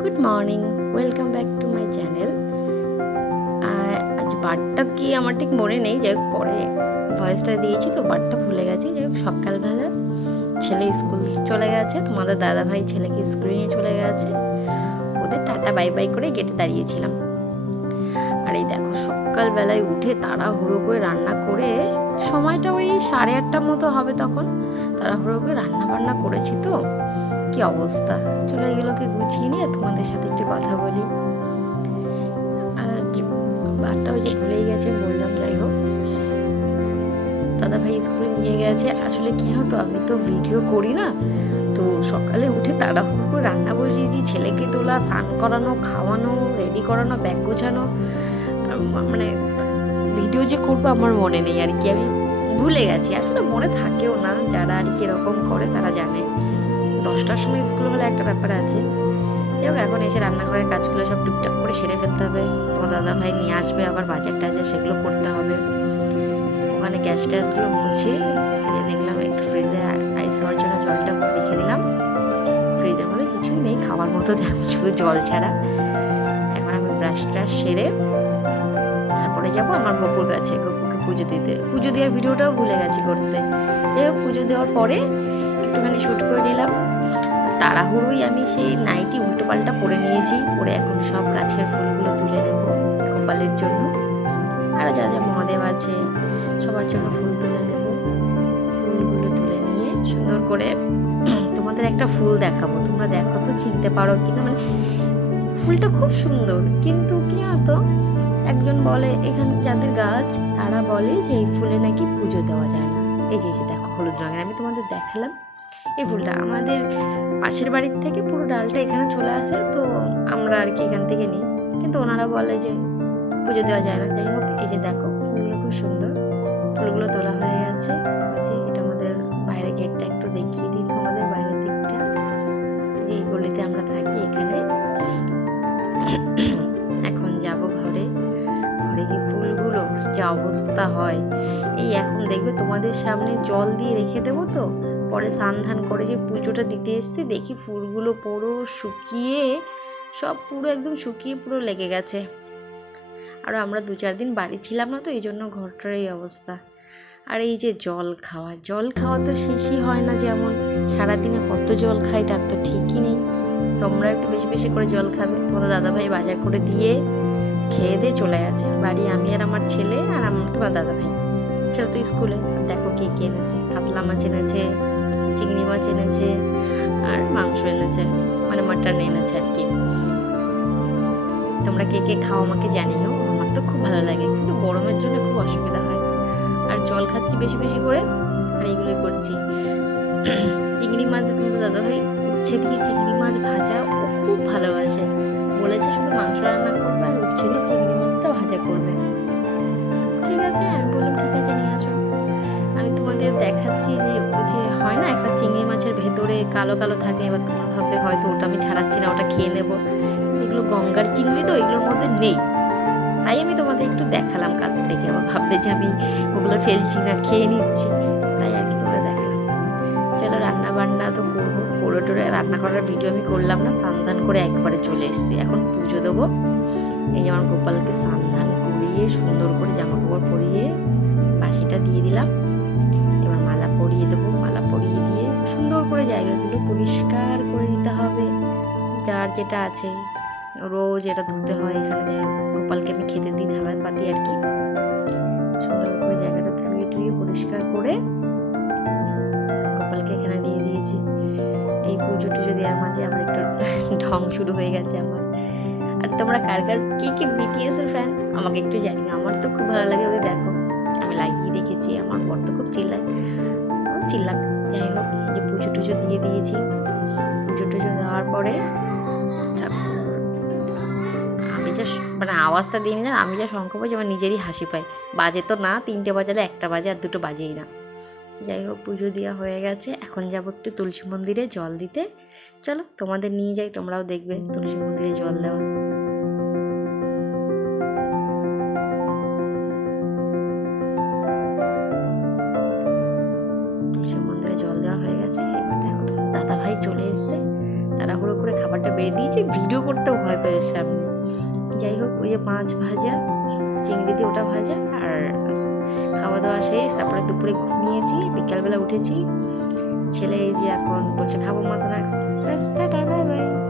Good morning, welcome back to my channel. আজ বারটা কি আমার ঠিক মনে নেই, যাই হোক পরে ভয়েসটা দিয়েছি তো বারটা ভুলে গেছি। যাই হোক সকালবেলা ছেলে স্কুল চলে গেছে, তোমাদের দাদা ভাই ছেলেকে স্কুলে নিয়ে চলে গেছে, ওদের টাটা বাই বাই করে গেটে দাঁড়িয়েছিলাম। আর এই দেখো সকালবেলায় উঠে তাড়াহুড়ো করে রান্না করে, সময়টা ওই 8:30টার মতো হবে তখন, তাড়াহুড়ো করে রান্না বান্না করেছি তো কি অবস্থা। চলো এগুলোকে গুছিয়ে নিয়ে তোমাদের সাথে একটু কথা বলি। আর বারটা ওই যে ভুলেই গেছে বললাম, যাই হোক দাদা ভাই স্কুলে নিয়ে গেছে। আসলে কি জানো তো, আমি তো ভিডিও করি না, তো সকালে উঠে তাড়াহুড়ো করে রান্না বসিয়েছি, ছেলেকে তোলা, স্নান করানো, খাওয়ানো, রেডি করানো, ব্যাগ গোছানো, মানে ভিডিও যে করবো আমার মনে নেই আর কি, আমি ভুলে গেছি। আসলে মনে থাকেও না, যারা আর কি এরকম করে তারা জানে। 10টার সময় স্কুল হলে একটা ব্যাপার আছে। যাই হোক এখন এসে রান্নাঘরের কাজগুলো সব টুকটাক করে সেরে ফেলতে হবে। তোমার দাদা ভাই নিয়ে আসবে, আবার বাজার টাজার সেগুলো করতে হবে। ওখানে গ্যাস ট্যাসগুলো মুছে দেখলাম একটু ফ্রিজে আইস হওয়ার জন্য জলটা রেখে দিলাম। ফ্রিজের মধ্যে কিছুই নেই খাওয়ার মতো, শুধু জল ছাড়া। এখন আমি ব্রাশ ট্রাশ সেরে তারপরে যাব আমার গপুর কাছে, গপুকে পুজো দিতে। পুজো দেওয়ার ভিডিওটাও ভুলে গেছি করতে। যাই হোক পুজো দেওয়ার পরে একটুখানি শ্যুট করে নিলাম। তাড়াহুড়োই আমি সেই নাইটি উল্টো পাল্টা পরে নিয়েছি, পরে এখন সব গাছের ফুলগুলো তুলে নেব গোপালের জন্য। আরও যা যা মহাদেব আছে সবার জন্য ফুল তুলে নেব। ফুলগুলো তুলে নিয়ে সুন্দর করে তোমাদের একটা ফুল দেখাবো, তোমরা দেখো তো চিনতে পারো কিনা। মানে ফুলটা খুব সুন্দর, কিন্তু কি জানো, একজন বলে এখানে যাদের গাছ তারা বলে যে এই ফুলে নাকি পুজো দেওয়া যায় না। এই যে দেখো হলুদ রঙের, আমি তোমাদের দেখালাম। এই ফুলটা আমাদের পাশের বাড়ির থেকে পুরো ডালটা এখানে চলে আসে, তো আমরা আর কি এখান থেকে নিই, কিন্তু ওনারা বলে যে পুজো দেওয়া যায় না। যাই হোক এই যে দেখো ফুলগুলো খুব সুন্দর, ফুলগুলো তোলা হয়ে গেছে। যে এটা আমাদের বাইরের গেটটা একটু দেখিয়ে দিই তোমাদের, বাইরের দিকটা যে এই গলিতে আমরা থাকি এখানে। এখন যাব ঘরে, ঘরে গিয়ে ফুলগুলো যে অবস্থা হয়, এই এখন দেখবে তোমাদের সামনে জল দিয়ে রেখে দেবো, তো পরে স্নান ধান করে যে পুজোটা দিতে এসছি দেখি ফুলগুলো পুরো শুকিয়ে, সব পুরো একদম শুকিয়ে পুরো লেগে গেছে। আর আমরা 2-4 দিন বাড়ি ছিলাম না, তো এই জন্য ঘরটার এই অবস্থা। আর এই যে জল খাওয়া, জল খাওয়া তো শেষই হয় না, যেমন সারাদিনে কত জল খাই তার তো ঠিকই নেই। তোমরা একটু বেশি বেশি করে জল খাবে। তোমাদের দাদাভাই বাজার করে দিয়ে খেয়ে দিয়ে চলে গেছে বাড়ি, আমি আর আমার ছেলে আর তোমার দাদা ভাই। ছেলে তো স্কুলে। দেখো কে কে এনেছে, কাতলা মাছ এনেছে, চিংড়ি মাছ এনেছে, আর মাংস এনেছে, মানে মাটন এনেছে আর কি। তোমরা কে কে খাও আমাকে জানিও, আমার তো খুব ভালো লাগে, কিন্তু গরমের জন্য খুব অসুবিধা হয়। আর জল খাচ্ছি বেশি বেশি করে, আর এইগুলোই করছি। চিংড়ি মাছ, তোমাদের দাদাভাই উচ্ছে দিয়ে চিংড়ি মাছ ভাজা ও খুব ভালোবাসে, বলেছে শুধু মাংস রান্না করবে আর উচ্ছে দিয়ে চিংড়ি মাছটা ভাজা করবে। ঠিক আছে, আমি বললাম ঠিক আছে নিয়ে আসো। আমি তোমাদের দেখাচ্ছি যে ওই যে হয় না একটা চিংড়ি মাছের ভেতরে কালো কালো থাকে, এবার তোমার ভাববে হয়তো ওটা আমি ছাড়াচ্ছি না, ওটা খেয়ে নেবো। যেগুলো গঙ্গার চিংড়ি তো এগুলোর মধ্যে নেই, তাই আমি তোমাদের একটু দেখালাম কাছ থেকে, আবার ভাববে যে আমি ওগুলো ফেলছি না, খেয়ে নিচ্ছি, তাই আর কি তোমাদের দেখালাম। চলো রান্না বান্না তো করবো, করে টোরে রান্না করার ভিডিও আমি করলাম না, স্নান করে একবারে চলে এসেছি, এখন পুজো দেবো। এই যে আমার গোপালকে স্নান করিয়ে সুন্দর করে জামা কাপড় পরিয়ে বাসিটা দিয়ে দিলাম। এবার মালা পরিয়ে দেবো, মালা পরিয়ে দিয়ে সুন্দর করে জায়গাগুলো পরিষ্কার করে নিতে হবে, যার যেটা আছে রোজ এটা ধুতে হয়। এখানে যে গোপালকে আমি খেতে দিই থালায় পাতি আর কি, সুন্দর করে জায়গাটা ধুয়ে টুয়ে পরিষ্কার করে গোপালকে এখানে দিয়ে দিয়েছি। এই পুজো টুজো দেওয়ার মাঝে আবার একটু ঢং শুরু হয়ে গেছে আমার। আর তোমরা কার কার কে কে বিটিএস এর ফ্যান আমাকে একটু জানিও, আমার তো খুব ভালো লাগে। ওই দেখো আমি লাগিয়ে রেখেছি, আমার বর তো খুব চিল্লায়, চিল্লাক। যাই হোক এই যে পুজো টুজো দিয়ে দিয়েছি। পুজো টুজো দেওয়ার পরে আমি যা মানে আওয়াজটা দিই না, আমি যা শঙ্খ পাই আমার নিজেরই হাসি পায়। বাজে তো না, 3টে বাজালে 1টা বাজে, আর 2টো বাজেই না। যাই হোক পুজো দেওয়া হয়ে গেছে, এখন যাব একটু তুলসী মন্দিরে জল দিতে। চলো তোমাদের নিয়ে যাই, তোমরাও দেখবে তুলসী মন্দিরে জল দেওয়া। তুলসী মন্দিরে জল দেওয়া হয়ে গেছে, এবার দেখো তোমার দাদা ভাই চলে এসছে, তাড়াহুড়ো করে খাবারটা বেড়ে দিয়েছি, ভিডিও করতেও ভয় পাই ওর সামনে। যাই হোক, ওই যে মাছ ভাজা, চিংড়ি দিয়ে ওটা ভাজা, আর খাওয়া দাওয়া শেষ। তারপরে দুপুরে ঘুমিয়েছি, বিকালবেলা উঠেছি। ছেলে এই যে এখন বলছে খাবো মাছ, ব্যাস টাটা বাই বাই।